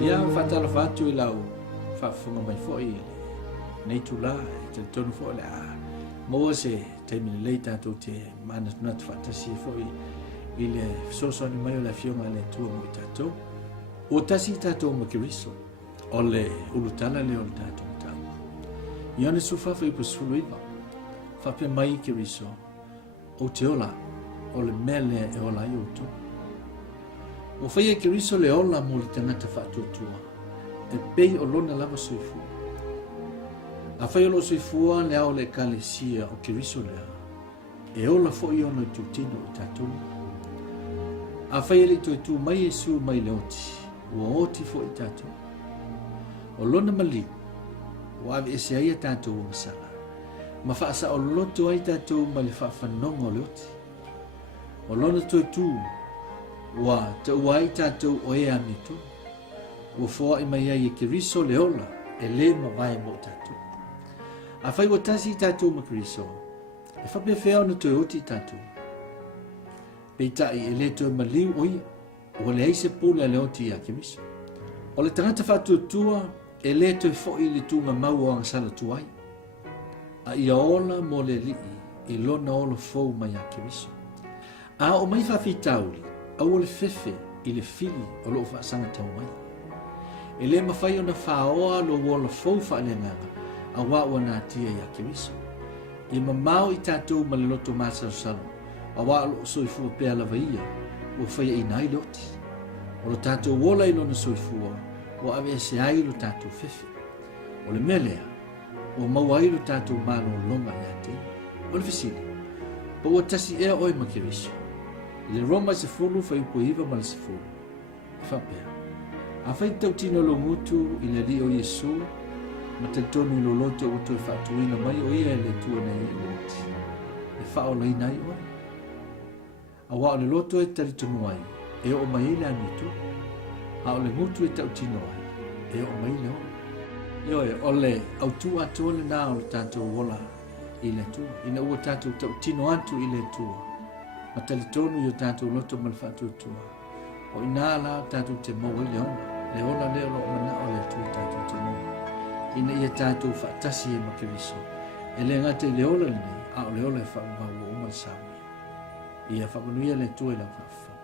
ia fatala fatu I lau fafunga mai foi nei tula te tonu foi le a mo se te mi le tatou te mana na fatasi foi I le soso ni mai la fiona le tu mo tatou o tasi tatou mo kiriso o le ulutala le o tatou tau ia ne sufa foi pusuluiva fa pe mai kiriso o te ola o le mele e ola I utu o fai ke riso le ola mo le tangata whaatutua e pei o lona lava soifu a fai o lo soifua le ao le kalesia o ke riso lea e ola fo I ono I tutino I tatunu a fai le to tu mai Yesu mai le oti ua oti fo I tatu o lona mali o ave ese ai tatu o masala ma faasa o loto ai tatu ma le whaafanonga o le oti o lona to tu wa te uai tatou o e amitu ua foa I mai ai ke riso le ola e le mawai mo tatou a fai wa tasi tatou ma kriso e whape whea ona toi oti tatou peitai e le toi maliu oi ua le aise pula le oti a ke riso o le tangata whaatutua e le toi fo'i le tunga mau o angasala tuai a ia ola mo le lii I lona ola fou mai a ke riso a o mai whawhitauli au le fefe I le fili o loo whaasanga tau mai. E le mawhai o na whaoa lo wola fau whaalengaga a waua nā tia I a kiriso. I mamau I tātou ma le loto māsaro salo a waa lo soifua pēa lava ia ua whaia I nai loti. O lo tātou wola I lona soifua o ave se ai lo tātou fefe. O le melea o mawai lo tātou mālo longa I a te. O le fisili. Pa ua tasi ea oi ma kiriso. Le Roma se fulu fa ipo iva ma le se fulu. Fa pea. A fai tau tino lo ngutu I le li o Yesu, ma te tonu lo loto o to fa tuina mai o ia le tua nei I loti. E fa o lai nai oi. A wa o le loto e tari tonu ai, e o mai le amitu. A o le ngutu e tau tino ai, e o mai le o. Io e o le au tu atu le na o le tatou wola I le tua. Ina ua tatou tau tino atu I le tua. Ma tali tonu yo tātou loto ma le whaatutua. O ina la tātou te maua I le ona leo lo mana o le tū tātou te maua. Ina ia tātou whaatasi e makiriso. E le ngate le ola le nei, a o le ola e whaamau o umal sāwia. Ia whamanuia le tū e lau whaafau.